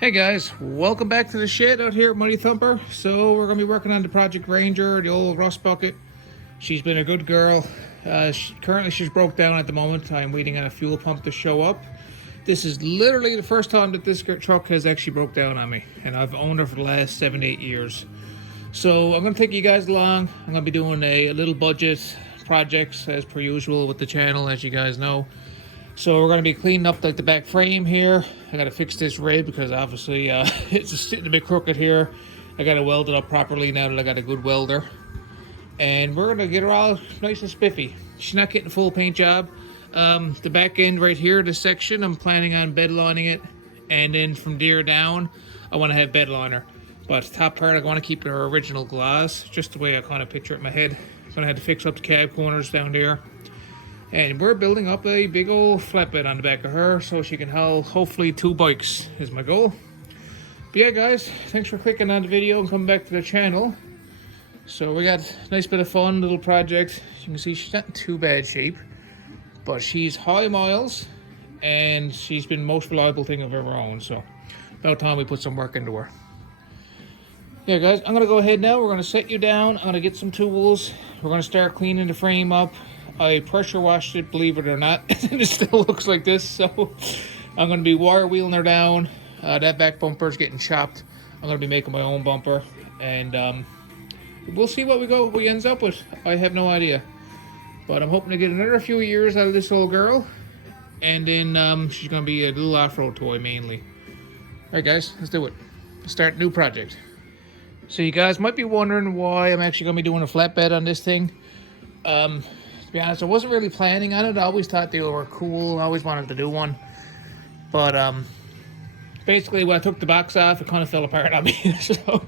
Hey guys, welcome back to the shed out here at MuddyThumper. So we're going to be working on the Project Ranger, the old rust bucket. She's been a good girl. Currently she's broke down at the moment. I'm waiting on a fuel pump to show up. This is literally the first time that this truck has actually broke down on me. And I've owned her for the last 7 to 8 years. So I'm going to take you guys along. I'm going to be doing a little budget projects as per usual with the channel, as you guys know. So we're going to be cleaning up like the back frame here. I got to fix this rib because obviously it's just sitting a bit crooked here. I got to weld it up properly now that I got a good welder. And we're going to get her all nice and spiffy. She's not getting a full paint job. The back end right here, this section, I'm planning on bedlining it. And then from there down, I want to have bedliner. But the top part, I want to keep her original gloss, just the way I kind of picture it in my head. I'm going to have to fix up the cab corners down there. And we're building up a big old flatbed on the back of her so she can haul hopefully 2 bikes is my goal. But yeah guys, thanks for clicking on the video and coming back to the channel. So we got a nice bit of fun, little project. As you can see, she's not in too bad shape, but she's high miles and she's been the most reliable thing I've ever owned. So about time we put some work into her. Yeah guys, I'm gonna go ahead now. We're gonna set you down. I'm gonna get some tools. We're gonna start cleaning the frame up. I pressure washed it, believe it or not, and it still looks like this. So I'm going to be wire wheeling her down. That back bumper is getting chopped. I'm going to be making my own bumper, and we'll see what we ends up with. I have no idea, but I'm hoping to get another few years out of this old girl, and then she's going to be a little off-road toy mainly. All right, guys, let's do it. Let's start a new project. So you guys might be wondering why I'm actually going to be doing a flatbed on this thing. To be honest, I wasn't really planning on it. I always thought they were cool. I always wanted to do one. But basically when I took the box off, it kind of fell apart on me. So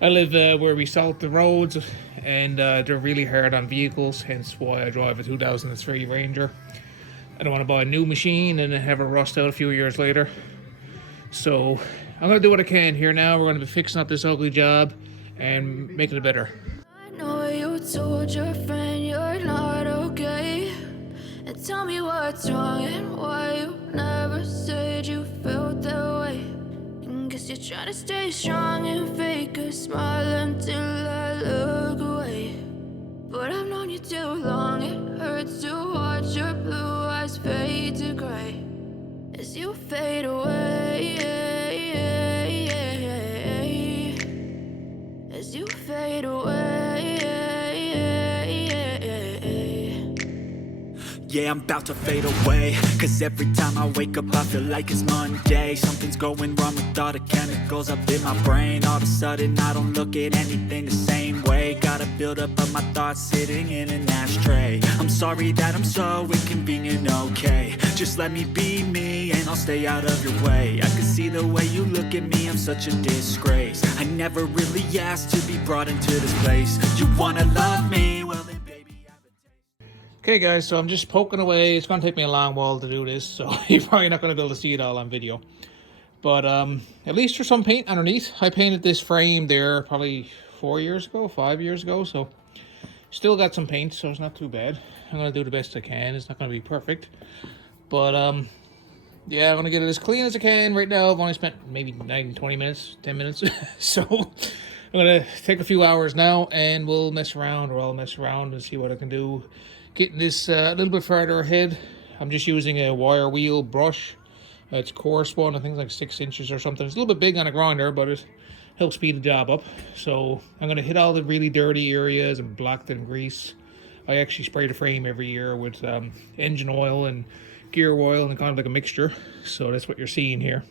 I live where we salt the roads, and they're really hard on vehicles, hence why I drive a 2003 Ranger. I don't want to buy a new machine and then have it rust out a few years later. So I'm going to do what I can here now. We're going to be fixing up this ugly job and making it better. I know you told your friend you're not okay, and tell me what's wrong and why you never said you felt that way. And guess you're trying to stay strong and fake a smile until I look away. But I've known you too long, it hurts to watch your blue eyes fade to gray as you fade away, as you fade away. Yeah, I'm about to fade away, cause every time I wake up I feel like it's Monday. Something's going wrong with all the chemicals up in my brain. All of a sudden I don't look at anything the same way. Gotta build up of my thoughts sitting in an ashtray. I'm sorry that I'm so inconvenient, okay. Just let me be me and I'll stay out of your way. I can see the way you look at me, I'm such a disgrace. I never really asked to be brought into this place. You wanna love me? Well then baby, Okay guys, so I'm just poking away. It's going to take me a long while to do this, so you're probably not going to be able to see it all on video. But at least there's some paint underneath. I painted this frame there probably 4 years ago, 5 years ago, so still got some paint, so it's not too bad. I'm going to do the best I can. It's not going to be perfect. But yeah, I'm going to get it as clean as I can. Right now I've only spent maybe 20 minutes, 10 minutes. So I'm going to take a few hours now and we'll mess around, or I'll mess around and see what I can do. Getting this a little bit further ahead. I'm just using a wire wheel brush. It's coarse one, I think it's like 6 inches or something. It's a little bit big on a grinder, but it helps speed the job up. So I'm going to hit all the really dirty areas and block them grease. I actually spray the frame every year with engine oil and gear oil and kind of like a mixture. So that's what you're seeing here.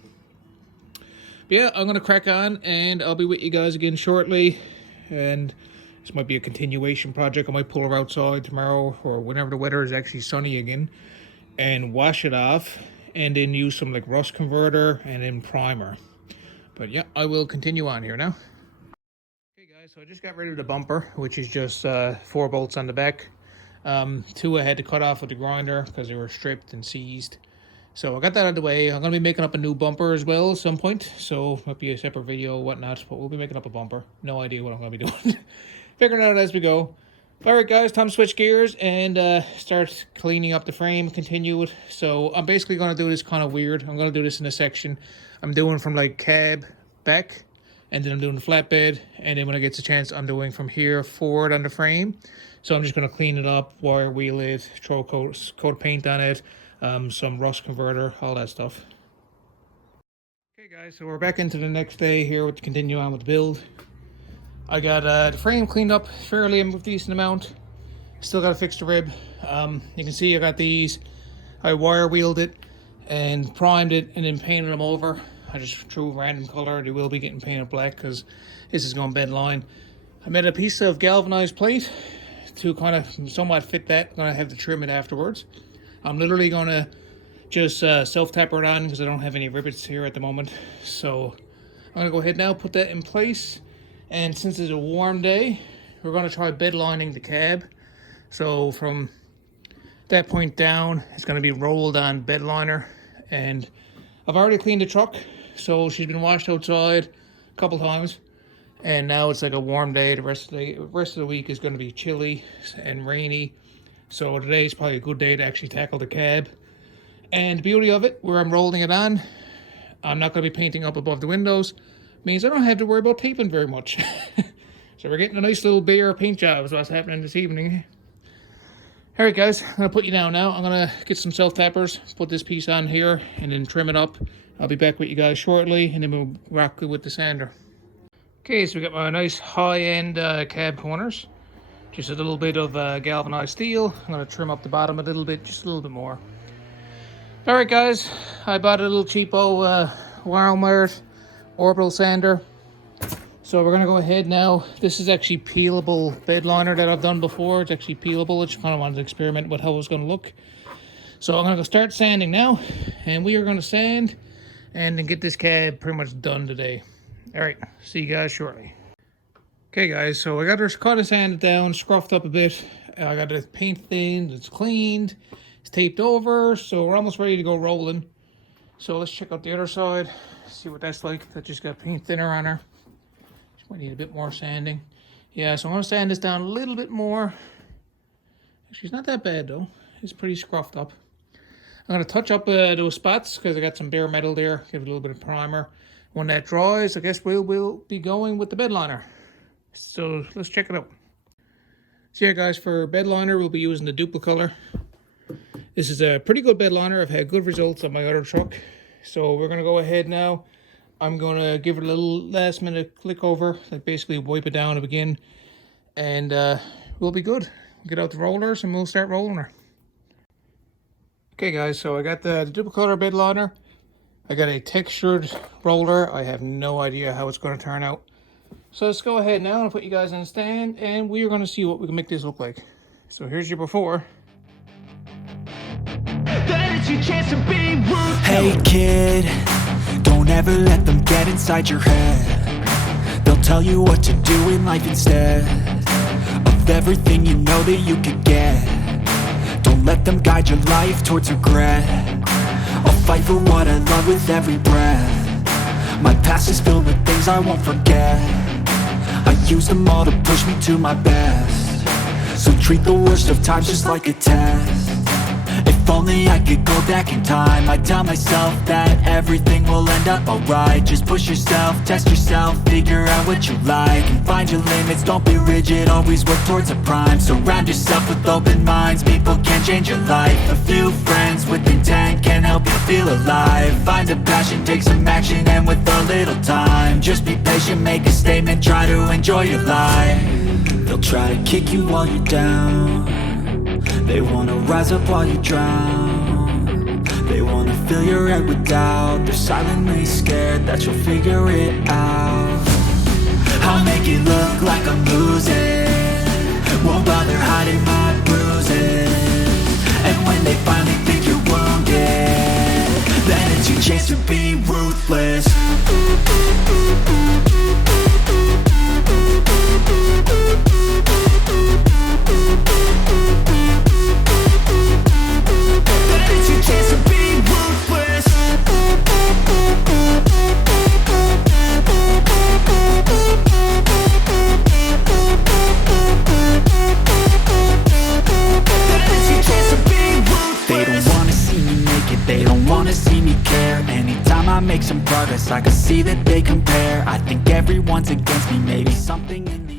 But yeah, I'm going to crack on and I'll be with you guys again shortly. And this might be a continuation project. I might pull her outside tomorrow or whenever the weather is actually sunny again and wash it off and then use some like rust converter and then primer. But yeah, I will continue on here now. Okay guys, so I just got rid of the bumper, which is just 4 bolts on the back. 2 I had to cut off with the grinder because they were stripped and seized. So I got that out of the way. I'm going to be making up a new bumper as well at some point. So it might be a separate video or whatnot, but we'll be making up a bumper. No idea what I'm going to be doing. Figuring it out as we go. Alright guys, time to switch gears and start cleaning up the frame, continue it. So I'm basically going to do this kind of weird. I'm going to do this in a section. I'm doing from like cab back, and then I'm doing the flatbed, and then when I get a chance I'm doing from here forward on the frame. So I'm just going to clean it up, wire wheel it, throw a coat of paint on it, some rust converter, all that stuff. Okay guys, so we're back into the next day here with continue on with the build. I got the frame cleaned up fairly a decent amount. Still got to fix the rib. You can see I got these. I wire wheeled it and primed it and then painted them over. I just threw a random color. They will be getting painted black because this is going bedline. I made a piece of galvanized plate to kind of somewhat fit that. I'm going to have to trim it afterwards. I'm literally going to just self-tapper it on because I don't have any rivets here at the moment. So I'm going to go ahead now, put that in place. And since it's a warm day, we're going to try bedlining the cab. So from that point down, it's going to be rolled on bedliner. And I've already cleaned the truck, so she's been washed outside a couple times. And now it's like a warm day. The rest of the week is going to be chilly and rainy. So today's probably a good day to actually tackle the cab. And the beauty of it, where I'm rolling it on, I'm not going to be painting up above the windows. Means I don't have to worry about taping very much. So we're getting a nice little bare paint job is what's happening this evening. Alright guys, I'm going to put you down now. I'm going to get some self-tappers, put this piece on here, and then trim it up. I'll be back with you guys shortly, and then we'll rock it with the sander. Okay, so we got my nice high-end cab corners. Just a little bit of galvanized steel. I'm going to trim up the bottom a little bit, just a little bit more. Alright guys, I bought a little cheapo Walmart orbital sander. So we're gonna go ahead now. This is actually peelable bedliner that I've done before. It's actually peelable. I just kind of wanted to experiment with how it was gonna look. So I'm gonna go start sanding now, and we are gonna sand and then get this cab pretty much done today. All right, see you guys shortly. Okay guys, so I got her kind of sanded down, scruffed up a bit. I got the paint thin, it's cleaned, it's taped over, so we're almost ready to go rolling. So let's check out the other side, see what that's like. That just got paint thinner on her. She might need a bit more sanding. Yeah, so I'm gonna sand this down a little bit more. She's not that bad though. It's pretty scruffed up. I'm gonna touch up those spots because I got some bare metal there. Give it a little bit of primer. When that dries, I guess we'll be going with the bedliner. So let's check it out. So yeah guys, for bedliner we'll be using the Duplicolor. This is a pretty good bedliner. I've had good results on my other truck. So we're gonna go ahead now. I'm gonna give it a little last minute click over, like basically wipe it down to begin, and we'll be good. Get out the rollers and we'll start rolling her. Okay guys, so I got the Duplicolor bedliner. I got a textured roller. I have no idea how it's gonna turn out. So let's go ahead now and put you guys in the stand, and we are gonna see what we can make this look like. So here's your before. Hey kid, don't ever let them get inside your head. They'll tell you what to do in life instead of everything you know that you could get. Don't let them guide your life towards regret. I'll fight for what I love with every breath. My past is filled with things I won't forget. I use them all to push me to my best. So treat the worst of times just like a test. If only I could go back in time, I'd tell myself that everything will end up alright. Just push yourself, test yourself, figure out what you like, and find your limits, don't be rigid, always work towards a prime. Surround yourself with open minds, people can change your life. A few friends with intent can help you feel alive. Find a passion, take some action, and with a little time, just be patient, make a statement, try to enjoy your life. They'll try to kick you while you're down. They wanna rise up while you drown. They wanna fill your head with doubt. They're silently scared that you'll figure it out. I'll make it look like I'm losing, won't bother hiding my bruises. And when they finally think you're wounded, then it's your chance to be ruthless. I can see that they compare. I think everyone's against me, maybe something in